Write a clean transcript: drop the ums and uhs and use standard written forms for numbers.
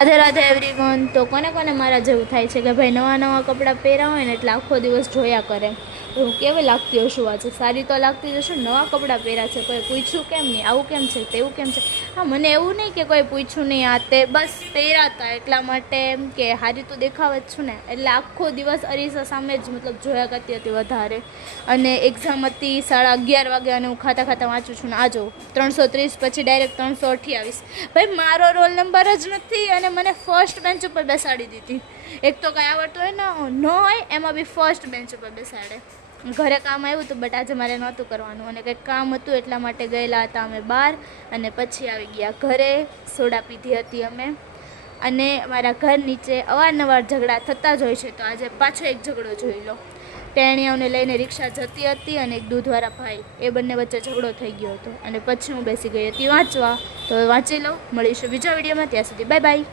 Radhe Radhe everyone. તો કોને કોને મારા જેવું થાય છે કે ભાઈ નવા નવા કપડાં પહેર્યા હોય ને એટલે આખો દિવસ જોયા કરે। હું કેવી લાગતી હશું આજે? સારી તો લાગતી જ હશું। નવા કપડાં પહેર્યા છે, કોઈ પૂછ્યું કેમ નહીં, આવું કેમ છે, તેવું કેમ છે? હા, મને એવું નહીં કે કોઈ પૂછ્યું નહીં, આ તે બસ પહેર્યા હતા એટલા માટે એમ કે સારી તો દેખાવ જ છું ને, એટલે આખો દિવસ અરીસા સામે જ મતલબ જોયા કરતી હતી વધારે। અને એક્ઝામ હતી 11:30 વાગે અને હું ખાતા ખાતા વાંચું છું ને આ જો 330 પછી ડાયરેક્ટ 328। ભાઈ મારો રોલ નંબર જ નથી અને મને ફર્સ્ટ બેન્ચ ઉપર બેસાડી દીધી। એક તો કાંઈ આવડતું હોય ને ન હોય એમાં બી ફર્સ્ટ બેન્ચ ઉપર બેસાડે। ઘરે કામ આવ્યું હતું બટ આજે મારે નહોતું કરવાનું અને કંઈક કામ હતું એટલા માટે ગયેલા હતા અમે બહાર અને પછી આવી ગયા ઘરે। સોડા પીધી હતી અમે અને મારા ઘર નીચે અવારનવાર ઝઘડા થતા જ હોય છે, તો આજે પાછો એક ઝઘડો જોઈ લો। ટેણીઓને લઈને રિક્ષા જતી હતી અને એક દૂધવાળા ભાઈ, એ બંને વચ્ચે ઝઘડો થઈ ગયો હતો અને પછી હું બેસી ગઈ હતી વાંચવા। તો વાંચી લઉં, મળીશું બીજા વિડીયોમાં, ત્યાં સુધી બાય બાય।